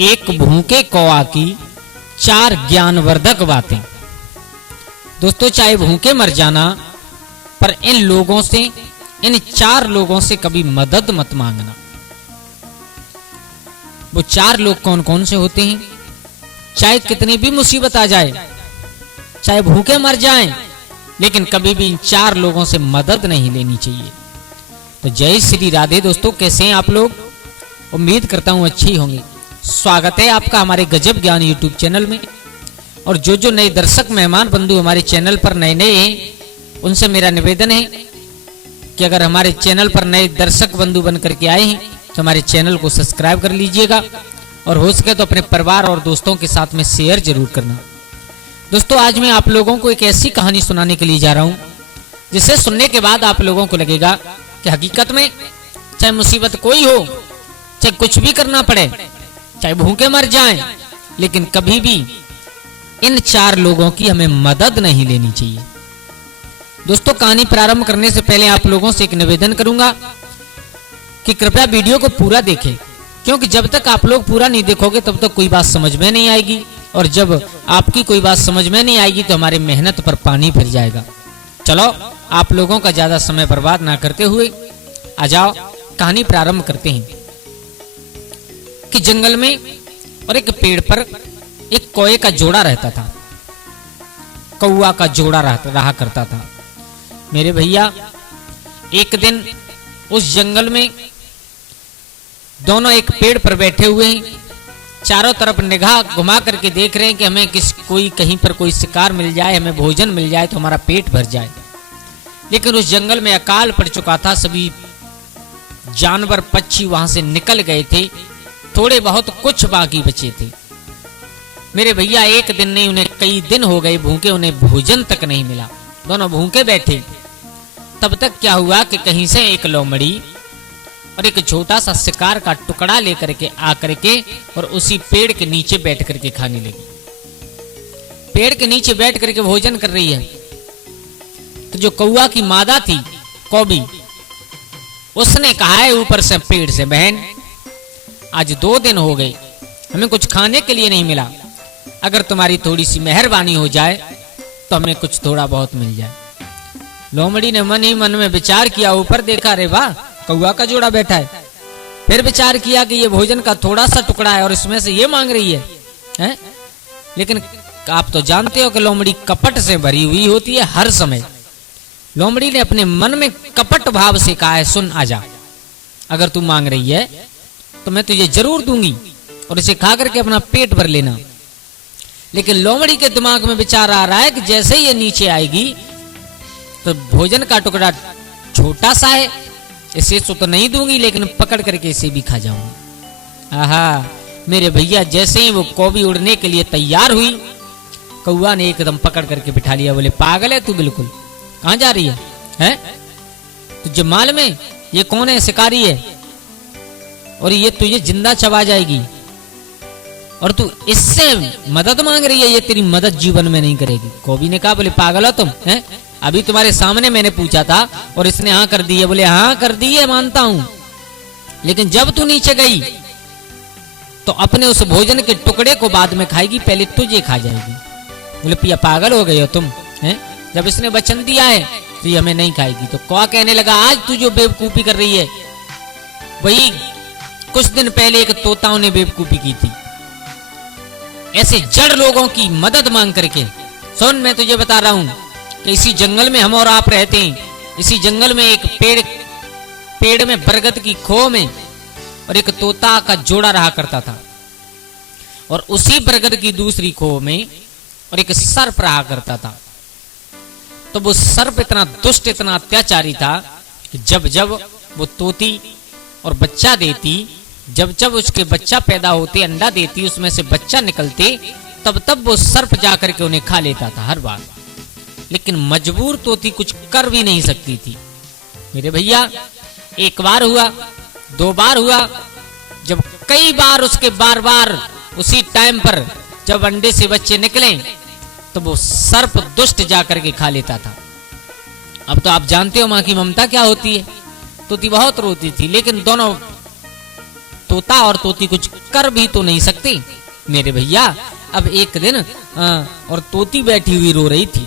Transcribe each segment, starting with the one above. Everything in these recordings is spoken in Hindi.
एक भूखे कौआ की 4 ज्ञानवर्धक बातें। दोस्तों, चाहे भूखे मर जाना, पर इन लोगों से, इन 4 लोगों से कभी मदद मत मांगना। वो 4 लोग कौन कौन से होते हैं? चाहे कितनी भी मुसीबत आ जाए, चाहे भूखे मर जाएं, लेकिन कभी भी इन 4 लोगों से मदद नहीं लेनी चाहिए। तो जय श्री राधे। दोस्तों, कैसे हैं आप लोग? उम्मीद करता हूं अच्छी होंगे। स्वागत है आपका हमारे गजब ज्ञान यूट्यूब चैनल में। और जो नए दर्शक मेहमान बंधु हमारे चैनल पर नए हैं, उनसे मेरा निवेदन है कि अगर हमारे चैनल पर नए दर्शक बंधु बन करके आए हैं तो हमारे चैनल को सब्सक्राइब कर लीजिएगा, और हो सके तो अपने परिवार और दोस्तों के साथ में शेयर जरूर करना। दोस्तों, आज मैं आप लोगों को एक ऐसी कहानी सुनाने के लिए जा रहा हूं जिसे सुनने के बाद आप लोगों को लगेगा कि हकीकत में चाहे मुसीबत कोई हो, चाहे कुछ भी करना पड़े, चाहे भूखे मर जाएं, लेकिन कभी भी इन 4 लोगों की हमें मदद नहीं लेनी चाहिए। दोस्तों, कहानी प्रारंभ करने से पहले आप लोगों से एक निवेदन करूंगा कि कृपया वीडियो को पूरा देखें, क्योंकि जब तक आप लोग पूरा नहीं देखोगे तब तक कोई बात समझ में नहीं आएगी, और जब आपकी कोई बात समझ में नहीं आएगी तो हमारी मेहनत पर पानी फिर जाएगा। चलो, आप लोगों का ज्यादा समय बर्बाद ना करते हुए आ जाओ, कहानी प्रारंभ करते हैं। कि जंगल में और एक पेड़ पर एक कौए का जोड़ा रहता था, कौआ का जोड़ा रहा करता था। मेरे भैया, एक दिन उस जंगल में दोनों एक पेड़ पर बैठे हुए हैं, चारों तरफ निगाह घुमा करके देख रहे हैं कि हमें कहीं पर कोई शिकार मिल जाए, हमें भोजन मिल जाए तो हमारा पेट भर जाए। लेकिन उस जंगल में अकाल पड़ चुका था, सभी जानवर पक्षी वहां से निकल गए थे, थोड़े बहुत कुछ बाकी बचे थे। मेरे भैया, एक दिन नहीं, उन्हें कई दिन हो गए भूखे, उन्हें भोजन तक नहीं मिला। दोनों भूखे बैठे। तब तक क्या हुआ कि कहीं से एक लोमड़ी और एक छोटा सा शिकार का टुकड़ा लेकर के आकर के और उसी पेड़ के नीचे बैठ करके खाने लगी। पेड़ के नीचे बैठ करके भोजन कर रही है। तो जो कौआ की मादा थी, कौवी, उसने कहा है ऊपर से पेड़ से, बहन आज 2 दिन हो गए, हमें कुछ खाने के लिए नहीं मिला, अगर तुम्हारी थोड़ी सी मेहरबानी हो जाए तो हमें कुछ थोड़ा बहुत मिल जाए। लोमड़ी ने मन ही मन में विचार किया, ऊपर देखा, रे वाह, कौआ का जोड़ा बैठा है। फिर विचार किया कि ये भोजन का थोड़ा सा टुकड़ा है और इसमें से ये मांग रही है? लेकिन आप तो जानते हो कि लोमड़ी कपट से भरी हुई होती है हर समय। लोमड़ी ने अपने मन में कपट भाव से कहा है, सुन आजा, अगर तू मांग रही है तो मैं तुझे जरूर दूंगी और इसे खा करके अपना पेट भर लेना। लेकिन लोमड़ी के दिमाग में विचार आ रहा है कि जैसे ही ये नीचे आएगी तो भोजन का टुकड़ा छोटा सा है, इसे तो नहीं दूंगी, लेकिन पकड़ करके इसे भी खा जाऊंगी। आहा मेरे भैया, जैसे ही वो कौवी उड़ने के लिए तैयार हुई, कौआ ने एकदम पकड़ करके बिठा लिया। बोले, पागल है तू, बिल्कुल, कहां जा रही है? तुझे मालूम है ये कौन है? शिकारी है, और ये तुझे जिंदा चबा जाएगी, और तू इससे मदद मांग रही है, ये तेरी मदद जीवन में नहीं करेगी। कौवी ने कहा, बोले पागल हो तुम? अभी तुम्हारे सामने मैंने पूछा था और इसने हाँ कर दी है। बोले, हाँ कर दी है, मानता हूं, लेकिन जब तू नीचे गई तो अपने उस भोजन के टुकड़े को बाद में खाएगी, पहले तुझे खा जाएगी। बोले, पिया पागल हो गए हो तुम? जब इसने वचन दिया है तो ये हमें नहीं खाएगी। तो कौवा कहने लगा, आज तू जो बेवकूफी कर रही है, वही कुछ दिन पहले एक तोताओं ने बेवकूफी की थी, ऐसे जड़ लोगों की मदद मांग करके। सुन, मैं तुझे बता रहा हूं कि इसी जंगल में हम और आप रहते हैं। इसी जंगल में एक पेड़ में बरगद की खो में और एक तोता का जोड़ा रहा करता था, और उसी बरगद की दूसरी खो में और एक सर्प रहा करता था। तो वो सर्प इतना दुष्ट, इतना अत्याचारी था कि जब जब वो तोती और बच्चा देती, जब जब उसके बच्चा पैदा होते, अंडा देती, उसमें से बच्चा निकलते, तब तब वो सर्प जाकर के उन्हें खा लेता था हर बार। लेकिन मजबूर तोती कुछ कर भी नहीं सकती थी। मेरे भैया, एक बार हुआ, 2 बार हुआ, जब कई बार उसके बार बार उसी टाइम पर जब अंडे से बच्चे निकले तो वो सर्प दुष्ट जाकर के खा लेता था। अब तो आप जानते हो मां की ममता क्या होती है। तोती बहुत रोती थी, लेकिन दोनों तोता और तोती कुछ कर भी तो नहीं सकती मेरे भैया। अब एक दिन और तोती बैठी हुई रो रही थी,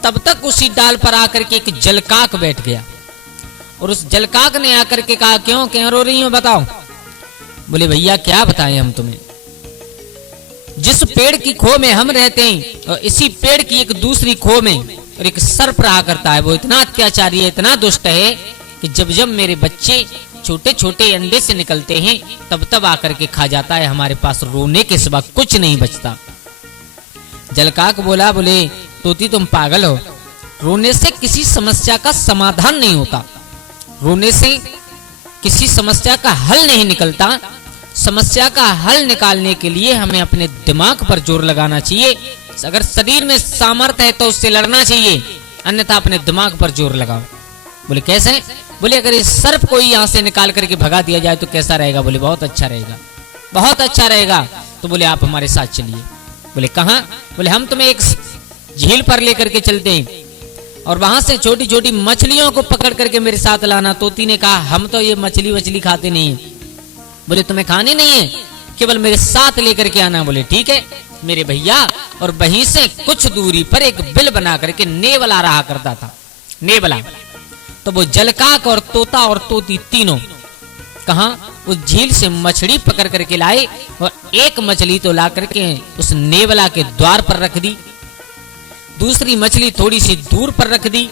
तब तक उसी डाल पर आकर के एक जलकाक बैठ गया और उस जलकाक ने आकर के कहा, क्यों रो रही हो बताओ। बोले भैया क्या बताएं हम तुम्हें, जिस पेड़ की खो में हम रहते हैं और इसी पेड़ की एक दूसरी खो में और एक सर्प रहा करता है, वो इतना अत्याचारी है, इतना दुष्ट है कि जब जब मेरे बच्चे छोटे छोटे अंडे से निकलते हैं तब तब आकर के खा जाता है, हमारे पास रोने के सिवा कुछ नहीं बचता। जलकाक बोला, बोले तोती तुम पागल हो, रोने से किसी समस्या का समाधान नहीं होता, रोने से किसी समस्या का हल नहीं निकलता। समस्या का हल निकालने के लिए हमें अपने दिमाग पर जोर लगाना चाहिए। अगर शरीर में सामर्थ्य है तो उससे लड़ना चाहिए, अन्यथा अपने दिमाग पर जोर लगाओ। बोले कैसे? बोले अगर इस सर्प को यहाँ से निकाल करके भगा दिया जाए तो कैसा रहेगा? बोले बहुत अच्छा रहेगा, बहुत अच्छा रहेगा। तो बोले आप हमारे साथ चलिए। बोले कहाँ? बोले हम तुम्हें एक झील पर लेकर के चलते हैं और वहां से छोटी छोटी मछलियों को पकड़ करके मेरे साथ लाना। तोती ने कहा हम तो ये मछली वछली खाते नहीं है। बोले तुम्हें खानी नहीं है, केवल मेरे साथ लेकर के आना। बोले ठीक है मेरे भैया। और वहीं से कुछ दूरी पर एक बिल बना करके नेवला रहा करता था, नेवला। तो वो जलकाक और तोता और तोती तीनों कहा उस झील से मछली पकड़ करके लाए और एक मछली तो ला करके उस नेवला के द्वार पर रख दी, दूसरी मछली थोड़ी सी दूर पर रख दी,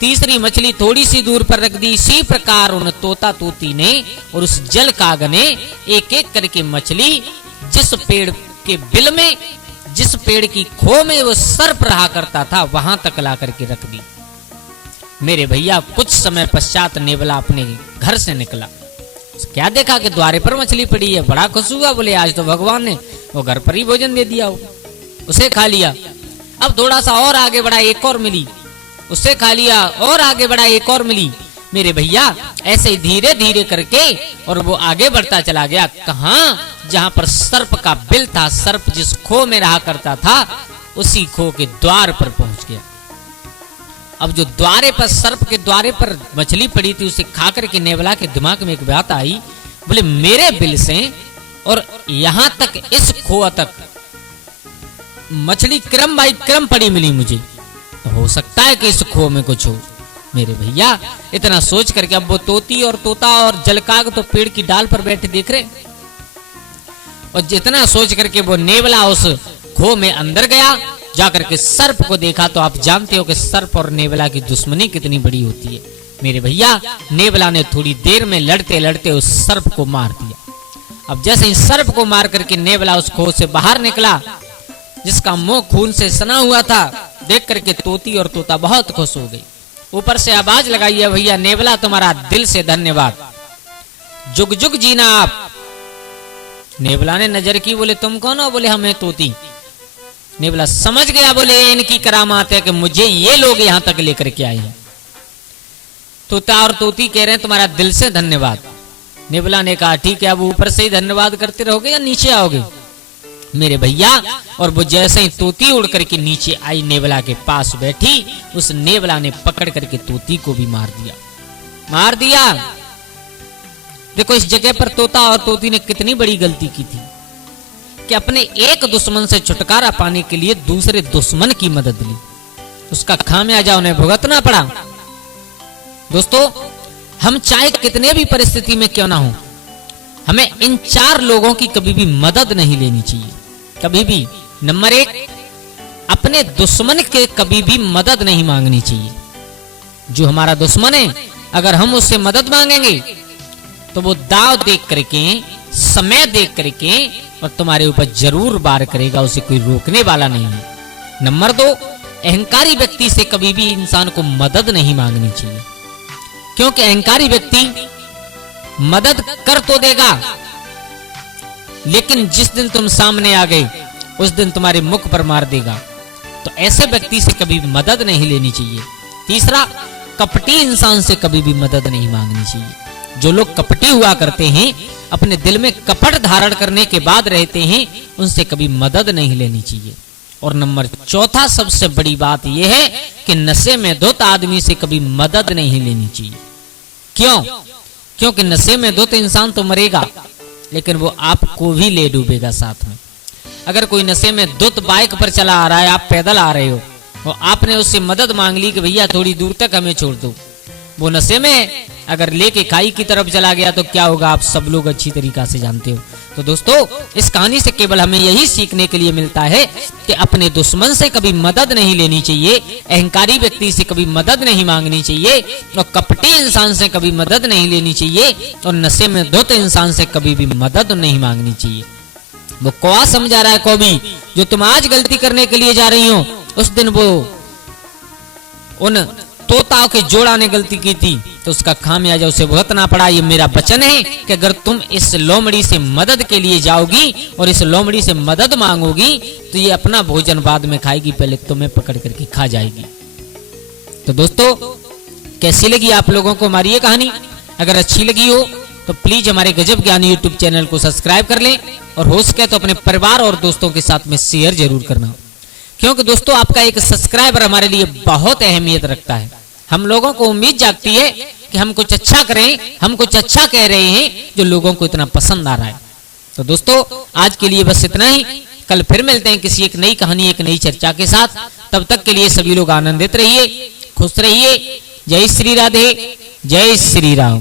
तीसरी मछली थोड़ी सी दूर पर रख दी। इसी प्रकार उन तोता तोती ने और उस जलकाग ने एक एक करके मछली जिस पेड़ के बिल में, जिस पेड़ की खो में वो सर्प रहा करता था वहां तक ला करके रख दी। मेरे भैया कुछ समय पश्चात नेवला अपने घर से निकला, क्या देखा कि द्वारे पर मछली पड़ी है, बड़ा खुश हुआ। बोले आज तो भगवान ने वो घर पर ही भोजन दे दिया हो, उसे खा लिया। अब थोड़ा सा और आगे बढ़ा, एक और मिली, उससे खा लिया, और आगे बढ़ा, एक और मिली। मेरे भैया ऐसे ही धीरे धीरे करके और वो आगे बढ़ता चला गया। कहाँ? जहां पर सर्प का बिल था, सर्प जिस खो में रहा करता था उसी खो के द्वार पर पहुंच गया। अब जो द्वारे पर, सर्प के द्वारे पर मछली पड़ी थी, उसे खा करके नेवला के दिमाग में एक बात आई। बोले मेरे बिल से और यहां तक इस खो तक मछली क्रम बाई क्रम पड़ी मिली मुझे, तो हो सकता है कि इस खो में कुछ हो। मेरे भैया इतना सोच करके अब वो तोती और तोता और जलकाग तो पेड़ की डाल पर बैठे देख रहे, और जितना सोच करके वो नेवला उस खो में अंदर गया, जाकर के सर्प को देखा। तो आप जानते हो कि सर्प और नेवला की दुश्मनी कितनी बड़ी होती है। मेरे भैया नेवला ने थोड़ी देर में लड़ते लड़ते उस सर्प को मार दिया। अब जैसे ही सर्प को मार करके नेवला उस खो से बाहर निकला, जिसका मुंह खून से सना हुआ था, देख करके तोती और तोता बहुत खुश हो गई। ऊपर से आवाज लगाई है, भैया नेवला तुम्हारा दिल से धन्यवाद, जुग जुग जीना आप। नेवला ने नजर की, बोले तुम कौन हो? बोले हमें तोती। नेवला समझ गया, बोले इनकी करामात है कि मुझे ये लोग यहां तक लेकर के आए हैं। तोता और तोती कह रहे हैं तुम्हारा दिल से धन्यवाद। नेवला ने कहा ठीक है, अब ऊपर से ही धन्यवाद करते रहोगे या नीचे आओगे? मेरे भैया और वो जैसे ही तोती उड़ करके नीचे आई, नेवला के पास बैठी, उस नेवला ने पकड़ करके तोती को भी मार दिया, मार दिया। देखो इस जगह पर तोता और तोती ने कितनी बड़ी गलती की थी कि अपने एक दुश्मन से छुटकारा पाने के लिए दूसरे दुश्मन की मदद ली, उसका खामियाजा उन्हें भुगतना पड़ा। दोस्तों हम चाहे कितने भी परिस्थिति में क्यों ना हो, हमें इन चार लोगों की कभी भी मदद नहीं लेनी चाहिए, कभी भी। नंबर एक, अपने दुश्मन के कभी भी मदद नहीं मांगनी चाहिए। जो हमारा दुश्मन है, अगर हम उससे मदद मांगेंगे तो वो दाव देख करके, समय देख करके और तुम्हारे ऊपर जरूर वार करेगा, उसे कोई रोकने वाला नहीं है। नंबर दो, अहंकारी व्यक्ति से कभी भी इंसान को मदद नहीं मांगनी चाहिए, क्योंकि अहंकारी व्यक्ति मदद कर तो देगा, लेकिन जिस दिन तुम सामने आ गए उस दिन तुम्हारे मुख पर मार देगा। तो ऐसे व्यक्ति से कभी भी मदद नहीं लेनी चाहिए। तीसरा, कपटी इंसान से कभी भी मदद नहीं मांगनी चाहिए। जो लोग कपटी हुआ करते हैं, अपने दिल में कपट धारण करने के बाद रहते हैं, उनसे कभी मदद नहीं लेनी चाहिए। और नंबर चौथा, सबसे बड़ी बात यह है कि नशे में धुत आदमी से कभी मदद नहीं लेनी चाहिए। क्यों? क्योंकि नशे में धुत इंसान तो मरेगा, लेकिन वो आपको भी ले डूबेगा साथ में। अगर कोई नशे में धुत बाइक पर चला आ रहा है, आप पैदल आ रहे हो और आपने उससे मदद मांग ली कि भैया थोड़ी दूर तक हमें छोड़ दो, वो नशे में अगर लेके खाई की तरफ चला गया तो क्या होगा आप सब लोग अच्छी तरीका से जानते हो। तो दोस्तों, इस कहानी से केवल हमें यही सीखने के लिए मिलता है कि अपने दुश्मन से कभी मदद नहीं लेनी चाहिए, अहंकारी व्यक्ति से कभी मदद नहीं मांगनी चाहिए, और कपटी इंसान से कभी मदद नहीं लेनी चाहिए, और नशे में धुत इंसान से कभी भी मदद नहीं मांगनी चाहिए। वो कौवा समझा रहा है कौवी, जो तुम आज गलती करने के लिए जा रही हो, उस दिन वो उन तोताओं के जोड़ा ने गलती की थी तो उसका खामियाजा उसे भुगतना पड़ा। ये मेरा वचन है कि अगर तुम इस लोमड़ी से मदद के लिए जाओगी और इस लोमड़ी से मदद मांगोगी तो ये अपना भोजन बाद में खाएगी, पहले तुम्हें पकड़ करके खा जाएगी। तो दोस्तों, कैसी लगी आप लोगों को हमारी ये कहानी? अगर अच्छी लगी हो तो प्लीज हमारे गजब ज्ञान यूट्यूब चैनल को सब्सक्राइब कर लें, और हो सके तो अपने परिवार और दोस्तों के साथ में शेयर जरूर करना, क्योंकि दोस्तों आपका एक सब्सक्राइबर हमारे लिए बहुत अहमियत रखता है। हम लोगों को उम्मीद जागती है कि हम कुछ अच्छा करें, हम कुछ अच्छा कह रहे हैं जो लोगों को इतना पसंद आ रहा है। तो दोस्तों, आज के लिए बस इतना ही। कल फिर मिलते हैं किसी एक नई कहानी, एक नई चर्चा के साथ। तब तक के लिए सभी लोग आनंदित रहिए, खुश रहिए। जय श्री राधे, जय श्री राम।